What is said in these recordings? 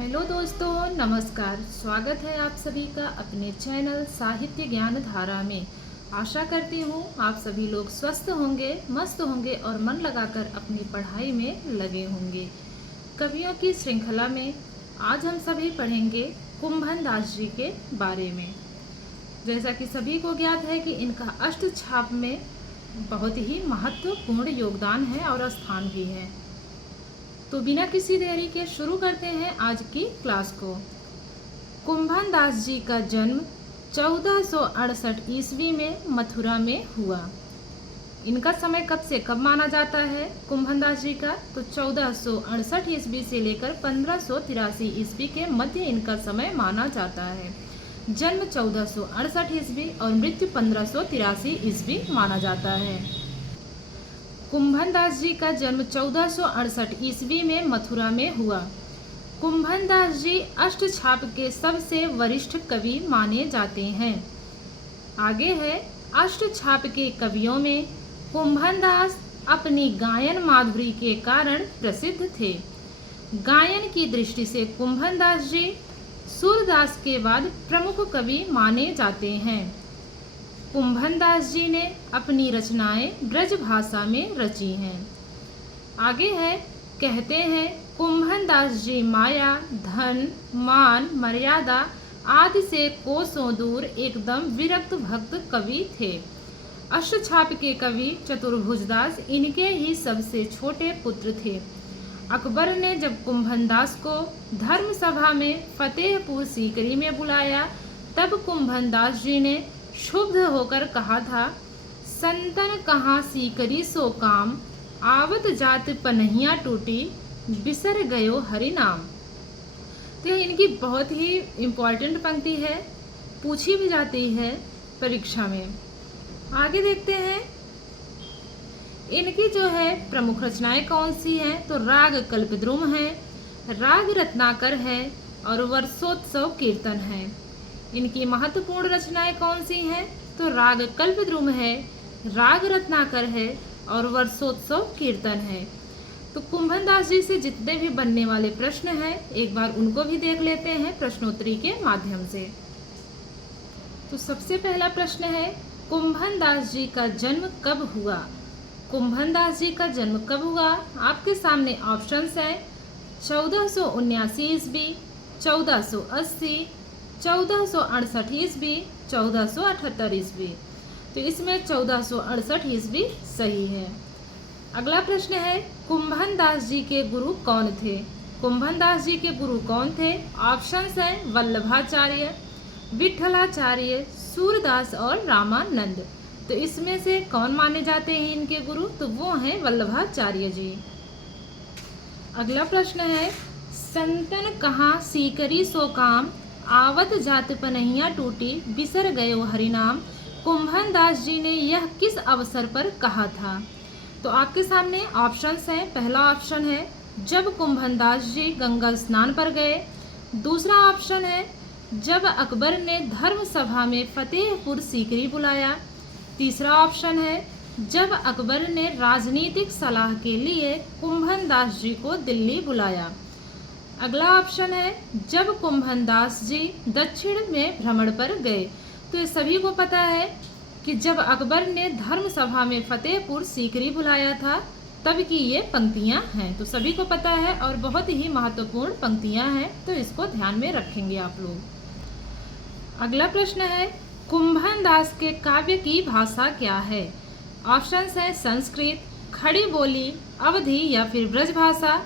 Hello दोस्तों, नमस्कार। स्वागत है आप सभी का अपने चैनल साहित्य ज्ञान धारा में। आशा करती हूँ आप सभी लोग स्वस्थ होंगे, मस्त होंगे और मन लगाकर अपनी पढ़ाई में लगे होंगे। कवियों की श्रृंखला में आज हम सभी पढ़ेंगे कुंभन दास जी के बारे में। जैसा कि सभी को ज्ञात है कि इनका अष्टछाप में बहुत ही महत्वपूर्ण योगदान है और स्थान भी है। तो बिना किसी देरी के शुरू करते हैं आज की क्लास को। कुंभन दास जी का जन्म 1468 ईस्वी में मथुरा में हुआ। इनका समय कब से कब माना जाता है कुंभन दास जी का? तो 1468 ईस्वी से लेकर 1583 ईस्वी के मध्य इनका समय माना जाता है। जन्म 1468 ईस्वी और मृत्यु 1583 ईस्वी माना जाता है। कुंभन दास जी का जन्म 1468 ईस्वी में मथुरा में हुआ। कुंभन दास जी अष्टछाप के सबसे वरिष्ठ कवि माने जाते हैं। आगे है, अष्टछाप के कवियों में कुंभन दास अपनी गायन माधुरी के कारण प्रसिद्ध थे। गायन की दृष्टि से कुंभन दास जी सूरदास के बाद प्रमुख कवि माने जाते हैं। कुंभन दास जी ने अपनी रचनाएं ब्रज भाषा में रची हैं। आगे है, कहते हैं कुंभन दास जी माया, धन, मान, मर्यादा आदि से कोसों दूर एकदम विरक्त भक्त कवि थे। अष्टछाप के कवि चतुर्भुजदास इनके ही सबसे छोटे पुत्र थे। अकबर ने जब कुंभन दास को धर्म सभा में फतेहपुर सीकरी में बुलाया, तब कुंभन दास जी ने क्षुब्ध होकर कहा था, संतन कहाँ सीकरी सो काम, आवत जात पनहिया टूटी, बिसर गयो हरि नाम। तो यह इनकी बहुत ही इम्पोर्टेंट पंक्ति है, पूछी भी जाती है परीक्षा में। आगे देखते हैं इनकी जो है प्रमुख रचनाएं कौन सी हैं। तो राग कल्पद्रुम है, राग रत्नाकर है और वर्षोत्सव कीर्तन है। इनकी महत्वपूर्ण रचनाएं कौन सी हैं? तो राग कल्पद्रुम है, राग रत्नाकर है और वर्षोत्सव कीर्तन है। तो कुंभन दास जी से जितने भी बनने वाले प्रश्न हैं, एक बार उनको भी देख लेते हैं प्रश्नोत्तरी के माध्यम से। तो सबसे पहला प्रश्न है, कुंभन दास जी का जन्म कब हुआ? कुंभन दास जी का जन्म कब हुआ? आपके सामने ऑप्शंस हैं 1479 ईस्वी, 1480, 1468 ईस्वी, 1478 ईस्वी। तो इसमें 1468 ईस्वी सही है। अगला प्रश्न है, कुंभन दास जी के गुरु कौन थे? कुंभन दास जी के गुरु कौन थे? ऑप्शंस हैं वल्लभाचार्य, विठलाचार्य, सूरदास और रामानंद। तो इसमें से कौन माने जाते हैं इनके गुरु? तो वो हैं वल्लभाचार्य जी। अगला प्रश्न है, संतन कहाँ सीकरी सो काम, आवत जात पनहिया टूटी, बिसर गयो हरिनाम। कुंभन दास जी ने यह किस अवसर पर कहा था? तो आपके सामने ऑप्शंस हैं। पहला ऑप्शन है जब कुंभन दास जी गंगा स्नान पर गए। दूसरा ऑप्शन है जब अकबर ने धर्म सभा में फतेहपुर सीकरी बुलाया। तीसरा ऑप्शन है जब अकबर ने राजनीतिक सलाह के लिए कुंभन दास जी को दिल्ली बुलाया। अगला ऑप्शन है जब कुंभन दास जी दक्षिण में भ्रमण पर गए। तो ये सभी को पता है कि जब अकबर ने धर्म सभा में फतेहपुर सीकरी बुलाया था, तब की ये पंक्तियां हैं। तो सभी को पता है और बहुत ही महत्वपूर्ण पंक्तियां हैं, तो इसको ध्यान में रखेंगे आप लोग। अगला प्रश्न है, कुंभन दास के काव्य की भाषा क्या है? ऑप्शंस हैं संस्कृत, खड़ी बोली, अवधी या फिर ब्रज भाषा।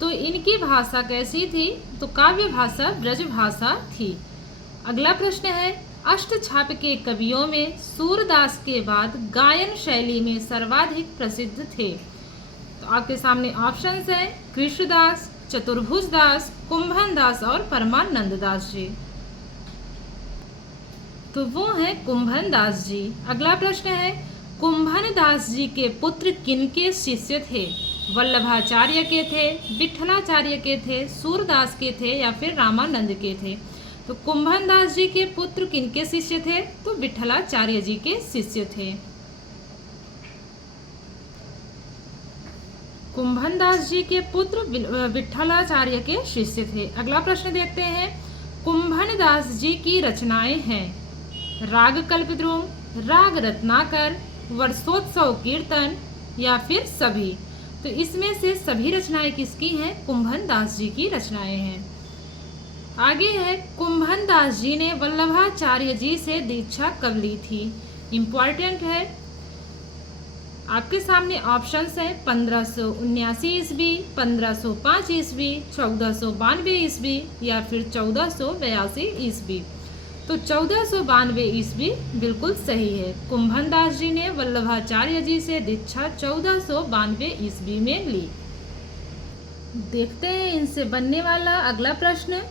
तो इनकी भाषा कैसी थी? तो काव्य भाषा ब्रज भाषा थी। अगला प्रश्न है, अष्टछाप के कवियों में सूरदास के बाद गायन शैली में सर्वाधिक प्रसिद्ध थे। तो आपके सामने ऑप्शंस हैं कृष्णदास, चतुर्भुजदास, कुंभन दास और परमानंद दास जी। तो वो हैं कुंभन दास जी। अगला प्रश्न है, कुंभन दास जी के पुत्र किनके शिष्य थे? वल्लभाचार्य के थे, विठलाचार्य के थे, सूरदास के थे या फिर रामानंद के थे? तो कुंभन दास जी के पुत्र किनके शिष्य थे? तो विठलाचार्य जी के शिष्य थे। कुंभन दास जी के पुत्र विट्ठलाचार्य के शिष्य थे। अगला प्रश्न देखते हैं, कुंभन दास जी की रचनाएं हैं राग कल्पद्रुम, राग रत्नाकर, वर्षोत्सव कीर्तन या फिर सभी। तो इसमें से सभी रचनाएं किसकी हैं? कुंभन दास जी की रचनाएं हैं। आगे है, कुंभन दास जी ने वल्लभाचार्य जी से दीक्षा कब ली थी? इम्पॉर्टेंट है। आपके सामने ऑप्शंस हैं 1579 ईस्वी, 1505 ईस्वी, 1492 ईस्वी या फिर 1482 ईस्वी। तो 1492 ईस्वी बिल्कुल सही है। कुंभन दास जी ने वल्लभाचार्य जी से दीक्षा 1492 ईस्वी में ली। देखते हैं इनसे बनने वाला अगला प्रश्न,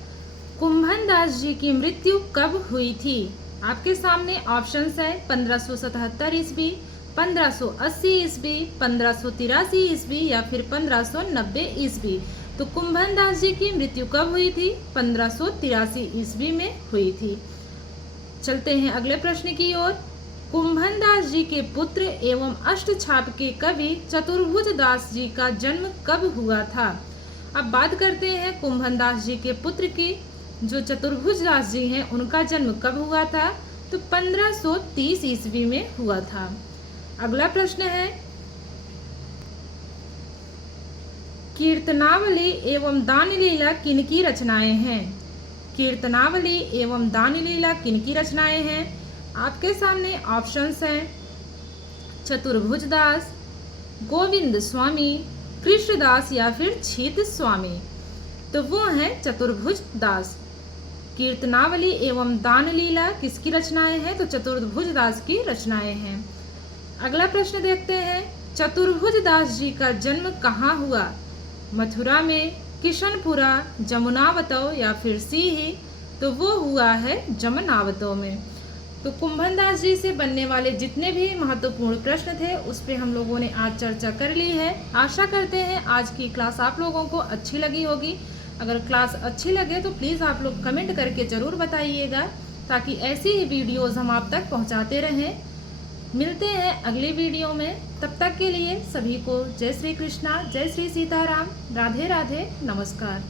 कुंभन दास जी की मृत्यु कब हुई थी? आपके सामने ऑप्शंस है 1577 ईस्वी, 1580 ईस्वी, 1583 ईस्वी या फिर 1590 ईस्वी। तो कुंभन दास जी की मृत्यु कब हुई थी? 1583 ईस्वी में हुई थी। चलते हैं अगले प्रश्न की ओर, कुंभन दास जी के पुत्र एवं अष्टछाप के कवि चतुर्भुज दास जी का जन्म कब हुआ था? अब बात करते हैं कुंभन दास जी के पुत्र की। जो चतुर्भुज दास जी हैं उनका जन्म कब हुआ था? तो 1530 ईस्वी में हुआ था। अगला प्रश्न है, कीर्तनावली एवं दानलीला किनकी रचनाएं हैं? कीर्तनावली एवं दानलीला किनकी रचनाएं हैं? आपके सामने ऑप्शंस हैं चतुर्भुज दास, गोविंद स्वामी, कृष्णदास या फिर छीत स्वामी। तो वो हैं चतुर्भुज दास। कीर्तनावली एवं दानलीला किसकी रचनाएं हैं? तो चतुर्भुज दास की रचनाएं हैं। अगला प्रश्न देखते हैं, चतुर्भुज दास जी का जन्म कहाँ हुआ? मथुरा में, किशनपुरा, जमुनावतौ या फिर सीही। तो वो हुआ है जमुनावतौ में। तो कुंभन दास जी से बनने वाले जितने भी महत्वपूर्ण प्रश्न थे उस पर हम लोगों ने आज चर्चा कर ली है। आशा करते हैं आज की क्लास आप लोगों को अच्छी लगी होगी। अगर क्लास अच्छी लगे तो प्लीज़ आप लोग कमेंट करके ज़रूर बताइएगा, ताकि ऐसी ही वीडियोज़ हम आप तक पहुंचाते रहें। मिलते हैं अगली वीडियो में, तब तक के लिए सभी को जय श्री कृष्णा, जय श्री सीताराम, राधे राधे, नमस्कार।